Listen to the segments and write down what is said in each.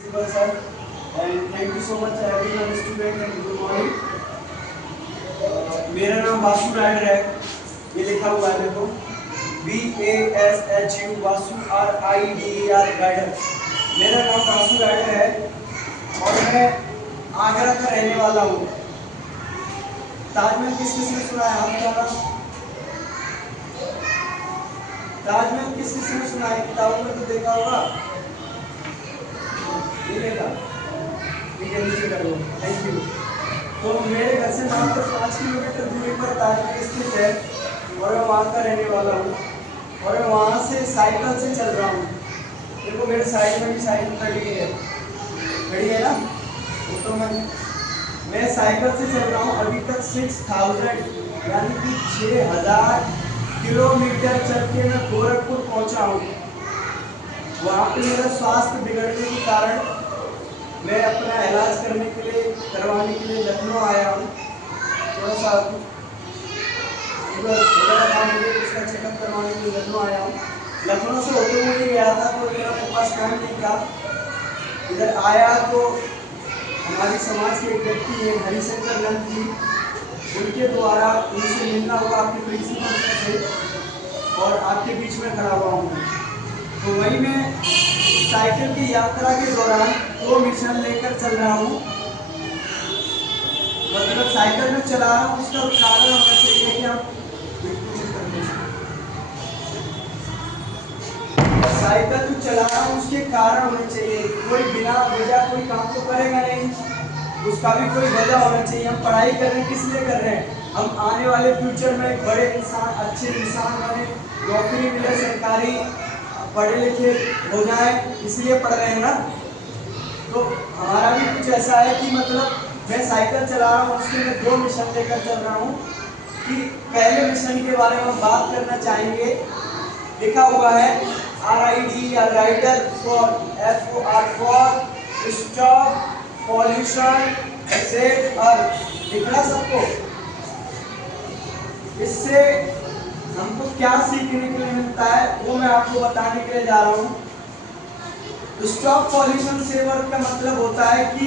Sir, and thank you so much everyone student and good morning. मेरा नाम Vasu rider है, ये लिखा हुआ है देखो, VASHU वासु RIDER राइडर। मेरा नाम वासु राइडर है और मैं आगरा का रहने वाला हूँ। ताजमहल किस किस ने सुना है? आप क्या नाम? ताजमहल किस किस ने सुना है? किताबों में तो देखा होगा, नहीं देखा? ठीक है, नीचे कर दो, थैंक यू। तो मेरे घर से मात्र 5 किलोमीटर दूरी पर ताजमहल स्थित है और मैं वहाँ का रहने वाला हूँ और मैं वहाँ से साइकिल से चल रहा हूँ। देखो मेरे साइड में भी साइकिल खड़ी है ना, तो मैं साइकिल से चल रहा हूँ। अभी तक 6000 यानी कि 6000 किलोमीटर चल के मैं गोरखपुर पहुँचा हूँ। वहाँ पे मेरा स्वास्थ्य बिगड़ने के कारण मैं अपना इलाज करवाने के लिए लखनऊ आया हूँ। थोड़ा सा उसका चेकअप करवाने के लिए लखनऊ आया हूँ। लखनऊ से होते हुए गया था तो मेरा पास टाइम नहीं था। इधर आया तो हमारी समाज के एक व्यक्ति है हरिशंकर नंद जी, उनके द्वारा उनसे मिलना हुआ आपके प्रिंसिपल से और आपके बीच में खड़ा हुआ हूँ। तो वही मैं साइकिल की यात्रा के दौरान 2 मिशन लेकर चल रहा हूँ। मतलब साइकिल में चला रहा हूँ, उसका कारण होना चाहिए कि हम साइकिल जो चला रहा हूँ उसके कारण होने चाहिए। कोई बिना वजह कोई काम तो करेगा नहीं, उसका भी कोई वजह होना चाहिए। हम पढ़ाई कर रहे हैं, किस लिए कर रहे हैं? हम आने वाले फ्यूचर में एक बड़े इंसान, अच्छे इंसान बने, नौकरी मिले सरकारी, पढ़े लिखे हो जाए, इसलिए पढ़ रहे हैं ना। तो हमारा भी कुछ ऐसा है कि मतलब मैं साइकिल चला रहा हूँ, उसके मैं 2 मिशन लेकर चल रहा हूँ। कि पहले मिशन के बारे में हम बात करना चाहेंगे। लिखा हुआ है RIDER rider for stop pollution save earth. लिखना सबको। इससे हमको क्या सीखने के लिए मिलता है वो मैं आपको बताने के लिए जा रहा हूँ। स्टॉप पॉल्यूशन सेव अर्थ का मतलब होता है कि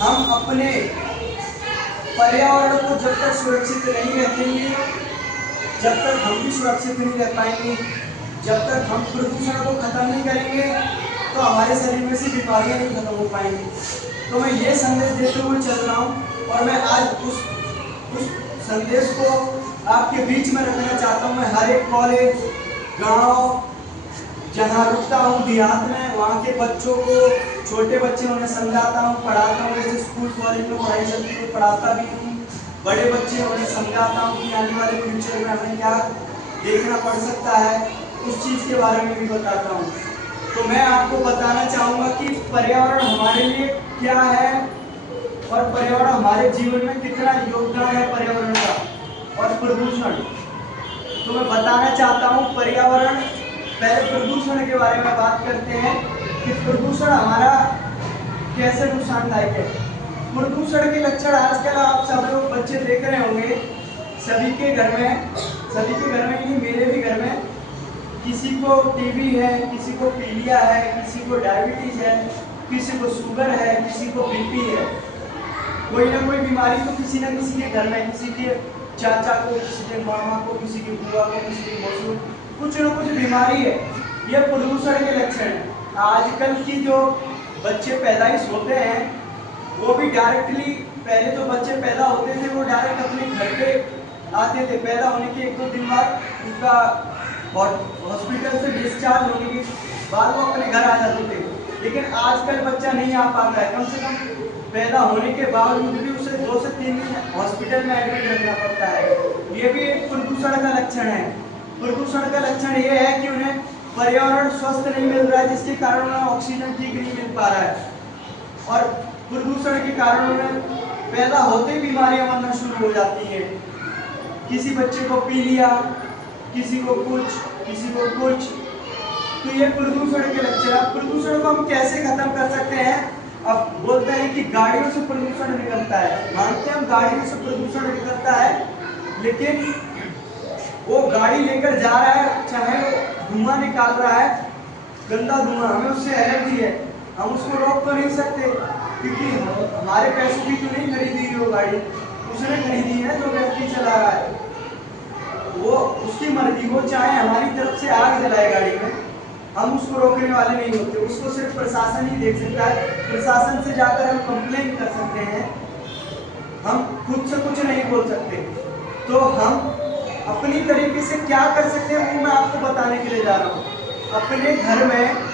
हम अपने पर्यावरण को जब तक सुरक्षित नहीं रखेंगे, जब तक हम भी सुरक्षित नहीं रह पाएंगे, जब तक हम प्रदूषण को खत्म नहीं करेंगे तो हमारे शरीर में से बीमारियां नहीं खत्म हो पाएंगी। तो मैं ये संदेश देते हुए चल रहा हूँ और मैं आज उस संदेश को आपके बीच में रखना चाहता हूँ। मैं हर एक कॉलेज, गांव, जहाँ रुकता हूँ देहात में, वहाँ के बच्चों को, छोटे बच्चे उन्हें समझाता हूँ, पढ़ाता हूँ। जैसे स्कूल कॉलेज में पढ़ाई चलती है, पढ़ाता भी हूँ। बड़े बच्चे उन्हें समझाता हूँ कि आने वाले फ्यूचर में हमें क्या देखना पड़ सकता है, उस चीज़ के बारे में भी बताता हूँ। तो मैं आपको बताना चाहूँगा कि पर्यावरण हमारे लिए क्या है और पर्यावरण हमारे जीवन में कितना योगदान है पर्यावरण का। और प्रदूषण तो मैं बताना चाहता हूँ पर्यावरण। पहले प्रदूषण के बारे में बात करते हैं कि प्रदूषण हमारा कैसे नुकसानदायक है। प्रदूषण के लक्षण आजकल आप सब लोग बच्चे देख रहे होंगे, सभी के घर में ही, मेरे भी घर में किसी को टीबी है, किसी को पीलिया है, किसी को डायबिटीज है, किसी को शुगर है, किसी को बीपी है। कोई ना कोई बीमारी तो किसी ना किसी के घर में, किसी के चाचा को, किसी के मामा को, किसी की बुआ को, किसी के मौसू, कुछ ना कुछ बीमारी है। ये प्रदूषण के लक्षण है। आजकल की जो बच्चे पैदाइश होते हैं वो भी डायरेक्टली, पहले तो बच्चे पैदा होते थे वो डायरेक्ट अपने घर पे आते थे। पैदा होने के 1-2 दिन बाद उनका हॉस्पिटल से डिस्चार्ज होने के बाद वो अपने घर आ जाते थे। लेकिन आजकल बच्चा नहीं आ पाता है, कम से कम पैदा होने के बावजूद भी उसे 2 से 3 दिन हॉस्पिटल में एडमिट रखना पड़ता है। ये भी एक प्रदूषण का लक्षण है। प्रदूषण का लक्षण ये है कि उन्हें पर्यावरण स्वस्थ नहीं मिल रहा है, जिसके कारण उन्हें ऑक्सीजन ठीक नहीं मिल पा रहा है और प्रदूषण के कारण उन्हें पैदा होते ही बीमारियां बनना शुरू हो जाती है। किसी बच्चे को पीलिया, किसी को कुछ, किसी को कुछ। तो ये प्रदूषण के लक्षण है। प्रदूषण को हम कैसे खत्म कर सकते हैं? अब बोलते हैं कि गाड़ियों से प्रदूषण निकलता है, मानते हैं हम गाड़ियों से प्रदूषण निकलता है, लेकिन वो गाड़ी लेकर जा रहा है, चाहे वो धुआं निकाल रहा है, गंदा धुआं, हमें उससे एलर्जी है, हम उसको रोक तो नहीं सकते, क्योंकि हमारे पैसों की तो नहीं खरीदी हुई वो गाड़ी, उसने खरीदी है जो व्यक्ति चला रहा है, वो उसकी मर्जी, वो चाहे हमारी तरफ से आग जलाए गाड़ी में, हम उसको रोकने वाले नहीं होते, उसको सिर्फ प्रशासन ही देख सकता है। प्रशासन से जाकर हम कंप्लेन कर सकते हैं, हम खुद से कुछ नहीं बोल सकते। तो हम अपनी तरीके से क्या कर सकते हैं वो मैं आपको बताने के लिए जा रहा हूँ। अपने घर में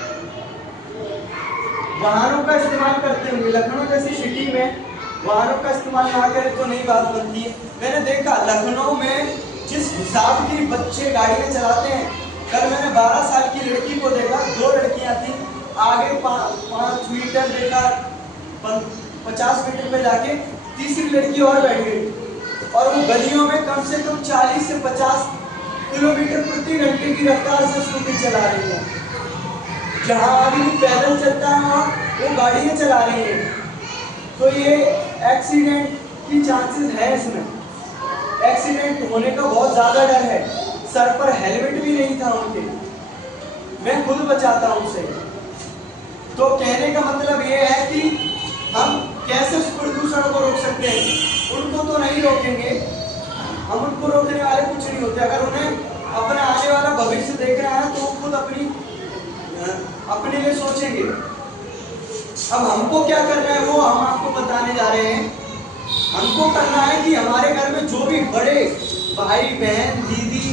वाहनों का इस्तेमाल करते हुए, लखनऊ जैसी सिटी में वाहनों का इस्तेमाल ना करें तो नई बात बनती है। मैंने देखा लखनऊ में जिस हिसाब की बच्चे गाड़ियाँ चलाते हैं, कल मैंने 12 साल की लड़की को देखा, 2 लड़कियाँ थी, आगे 5 मीटर देखा, 50 मीटर पे जाके तीसरी लड़की और बैठ गई, और वो गलियों में कम से कम 40 से 50 किलोमीटर प्रति घंटे की रफ्तार से स्कूटी चला रही है। जहाँ आदमी पैदल चलता है वहाँ वो गाड़ियाँ चला रही है, तो ये एक्सीडेंट की चांसेस है, इसमें एक्सीडेंट होने का बहुत ज़्यादा डर है। सर पर हेलमेट भी नहीं था उनके, मैं खुद बचाता हूँ उसे। तो कहने का मतलब ये है कि हम कैसे उस प्रदूषण को रोक सकते हैं। उनको तो नहीं रोकेंगे, हम उनको रोकने वाले कुछ नहीं होते। अगर उन्हें अपना आने वाला भविष्य देखना है तो वो खुद अपने लिए सोचेंगे। अब हमको क्या करना है वो हम आपको बताने जा रहे हैं। हमको करना है कि हमारे घर में जो भी बड़े भाई बहन दीदी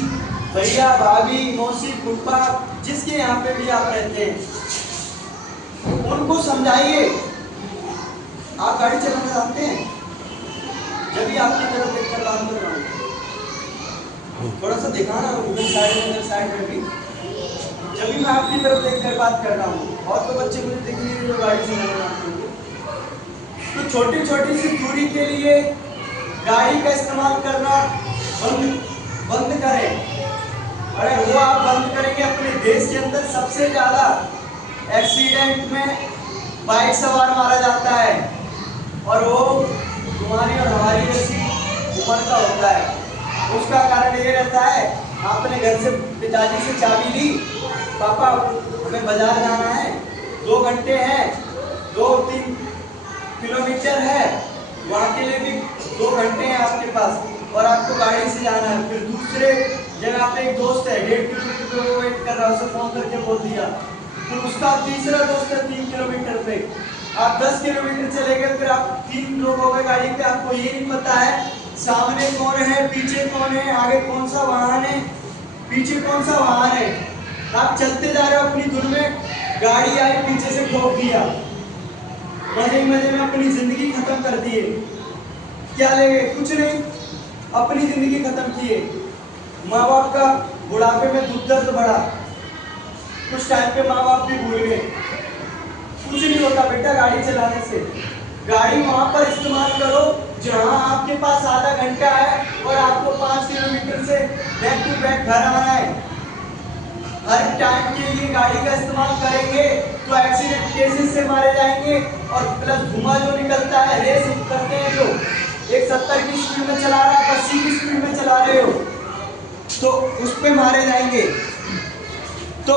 भैया भाभी मौसी फूफा जिसके यहाँ पे भी आप रहते हैं, उनको समझाइए। आप गाड़ी चलाना जानते हैं? जब भी आपकी तरफ देखकर बात कर रहा हूँ, थोड़ा सा दिखाना साइड में भी, जब भी मैं आपकी तरफ देखकर बात कर रहा हूँ, और तो बच्चे मुझे दिख नहीं रहे जो गाड़ी चलाना जानते हैं। तो छोटी छोटी सी दूरी के लिए गाड़ी का इस्तेमाल करना बंद करें। अगर वो आप बंद करेंगे, अपने देश के अंदर सबसे ज्यादा एक्सीडेंट में बाइक सवार मारा जाता है, और वो तुम्हारी और हमारी जैसी उम्र का होता है। उसका कारण ये रहता है, आपने घर से पिताजी से चाबी ली, पापा हमें बाजार जाना है, 2 घंटे हैं, 2-3 किलोमीटर है, वहाँ के लिए भी 2 घंटे हैं आपके पास, और आपको गाड़ी से जाना है। फिर दूसरे जगह पे एक दोस्त है 1.5 किलोमीटर पे, वो वेट कर रहा है, उसे फोन करके बोल दिया। फिर उसका तीसरा दोस्त है 3 किलोमीटर पे, आप 10 किलोमीटर चले गए, फिर आप 3 लोग हो गए गाड़ी पे। आपको ये नहीं पता है सामने कौन है, पीछे कौन है, आगे कौन सा वाहन है, पीछे कौन सा वाहन है। आप चलते जा रहे हो अपनी धुन में, गाड़ी आई पीछे से ठोक दिया, मजे में अपनी जिंदगी खत्म कर दिए। क्या ले गए? कुछ नहीं, अपनी जिंदगी खत्म किए। माँ बाप का बुढ़ापे में दुख दर्द बढ़ा, कुछ टाइम पे माँ बाप भी भूल गए। कुछ नहीं होता बेटा गाड़ी चलाने से। गाड़ी वहां पर इस्तेमाल करो जहां आपके पास आधा घंटा है और आपको 5 किलोमीटर से बैक टू बैक घर आना है। हर टाइम के लिए गाड़ी का इस्तेमाल करेंगे तो एक्सीडेंट केसेस से मारे जाएंगे, और प्लस धुआं जो निकलता है, रेस करते हैं जो, एक 70 की स्पीड में चला रहा है, 80 की स्पीड में चला रहे हो, तो उस पे मारे जाएंगे। तो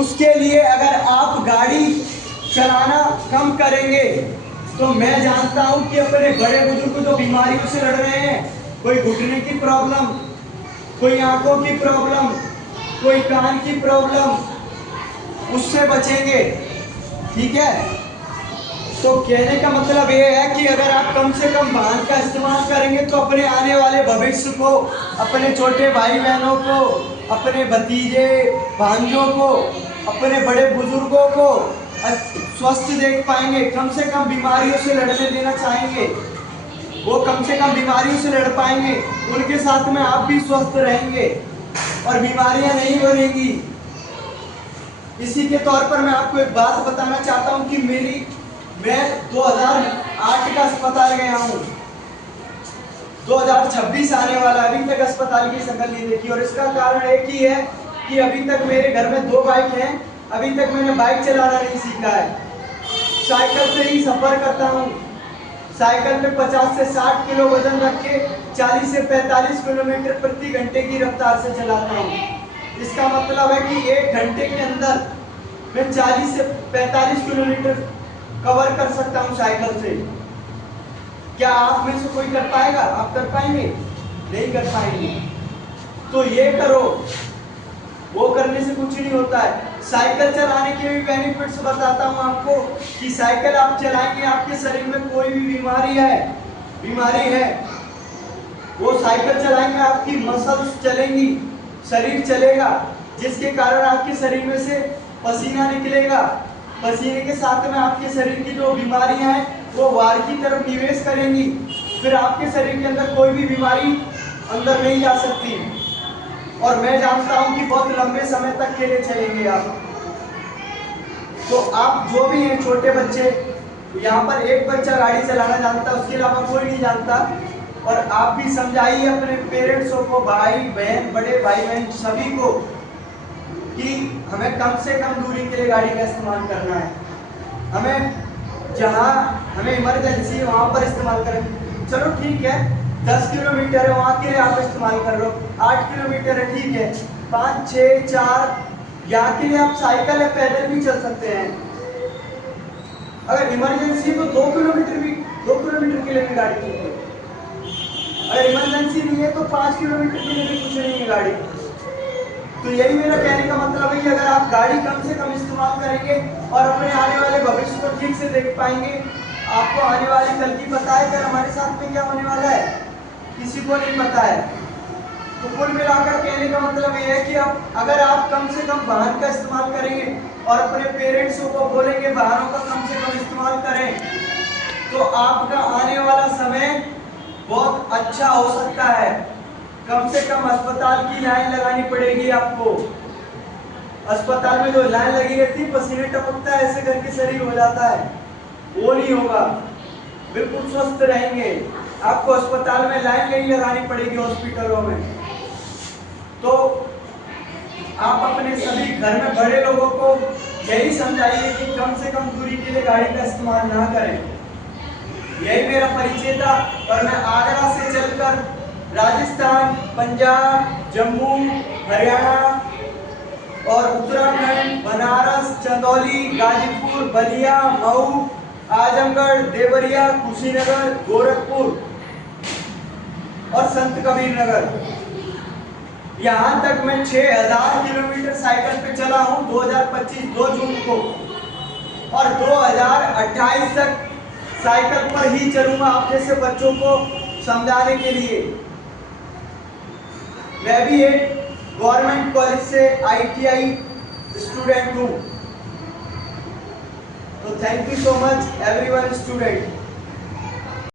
उसके लिए अगर आप गाड़ी चलाना कम करेंगे, तो मैं जानता हूं कि अपने बड़े बुजुर्ग जो बीमारियों से लड़ रहे हैं, कोई घुटने की प्रॉब्लम, कोई आंखों की प्रॉब्लम, कोई कान की प्रॉब्लम, उससे बचेंगे। ठीक है? तो कहने का मतलब ये है कि अगर आप कम से कम वाहन का इस्तेमाल करेंगे तो अपने आने वाले भविष्य को, अपने छोटे भाई बहनों को, अपने भतीजे भांजों को, अपने बड़े बुजुर्गों को स्वस्थ देख पाएंगे। कम से कम बीमारियों से लड़ने देना चाहेंगे, वो कम से कम बीमारियों से लड़ पाएंगे, उनके साथ में आप भी स्वस्थ रहेंगे और बीमारियां नहीं बनेंगी। इसी के तौर पर मैं आपको एक बात बताना चाहता हूं कि मैं 2008 का अस्पताल गया हूँ, 2026 आने वाला, अभी तक अस्पताल की शक्ल नहीं देखी। और इसका कारण एक ही है कि अभी तक मेरे घर में 2 बाइक हैं, अभी तक मैंने बाइक चलाना नहीं सीखा है। साइकिल से ही सफर करता हूँ, साइकिल पे 50 से 60 किलो वजन रख के 40 से 45 किलोमीटर प्रति घंटे की रफ्तार से चलाता हूँ। इसका मतलब है कि 1 घंटे के अंदर मैं 40 से 45 किलोमीटर कवर कर सकता हूँ साइकिल से। क्या आप में से कोई कर पाएगा? आप कर पाएंगे? नहीं कर पाएंगे। तो ये करो, वो करने से कुछ नहीं होता है। साइकिल चलाने के भी बेनिफिट्स बताता हूँ आपको कि साइकिल आप चलाएंगे, आपके शरीर में कोई भी बीमारी है वो साइकिल चलाएंगे, आपकी मसल्स चलेंगी, शरीर चलेगा, जिसके कारण आपके शरीर में से पसीना निकलेगा। पसीने के साथ में आपके शरीर की जो बीमारियां हैं वो बाहर की तरफ निवेश करेंगी, फिर आपके शरीर के अंदर कोई भी बीमारी अंदर नहीं जा सकती। और मैं जानता हूं कि बहुत लंबे समय तक के लिए चलेंगे आप। तो आप जो भी हैं छोटे बच्चे, यहाँ पर एक बच्चा गाड़ी चलाना जानता है, उसके अलावा कोई नहीं जानता। और आप भी समझाइए अपने पेरेंट्सों को, भाई बहन, बड़े भाई बहन सभी को, कि हमें कम से कम दूरी के लिए गाड़ी का इस्तेमाल करना है। हमें जहाँ हमें इमरजेंसी है वहाँ पर इस्तेमाल करें। चलो ठीक है, 10 किलोमीटर है वहाँ के लिए आप इस्तेमाल कर लो, 8 किलोमीटर है ठीक है, 5, 6, 4 यहाँ के लिए आप साइकिल या पैदल भी चल सकते हैं। अगर इमरजेंसी तो 2 किलोमीटर के लिए भी गाड़ी ठीक है। अगर इमरजेंसी नहीं है तो 5 किलोमीटर के लिए भी कुछ नहीं है गाड़ी। तो यही मेरा कहने का मतलब है कि अगर आप गाड़ी कम से कम इस्तेमाल करेंगे और अपने आने वाले भविष्य को ठीक से देख पाएंगे। आपको आने वाली कल की पता है कि हमारे साथ में क्या होने वाला है? किसी को नहीं पता है। तो कुल मिलाकर कहने का मतलब ये है कि अगर आप कम से कम वाहन का इस्तेमाल करेंगे और अपने पेरेंट्स को बोलेंगे वाहनों का कम से कम इस्तेमाल करें, तो आपका आने वाला समय बहुत अच्छा हो सकता है। कम से कम अस्पताल की लाइन लगानी पड़ेगी आपको। अस्पताल में जो लाइन लगी रहती है, पसीने टपकता है, ऐसे करके शरीर हो जाता है, वो नहीं होगा, बिल्कुल स्वस्थ रहेंगे। आपको अस्पताल में लाइन नहीं लगानी पड़ेगी, हॉस्पिटलों में। तो आप अपने सभी घर में बड़े लोगों को यही समझाइए कि कम से कम दूरी के लिए गाड़ी का इस्तेमाल ना करें। यही मेरा परिचय था। और मैं आगरा से चलकर राजस्थान, पंजाब, जम्मू, हरियाणा और उत्तराखंड, बनारस, चंदौली, गाजीपुर, बलिया, मऊ, आजमगढ़, देवरिया, कुशीनगर, गोरखपुर और संत कबीर नगर, यहाँ तक मैं 6000 किलोमीटर साइकिल पे चला हूँ 2025 2 जून को। और 2028 तक साइकिल पर ही चलूंगा आप जैसे बच्चों को समझाने के लिए। मैं भी एक गवर्नमेंट कॉलेज से ITI स्टूडेंट हूँ। तो thank you so much everyone student.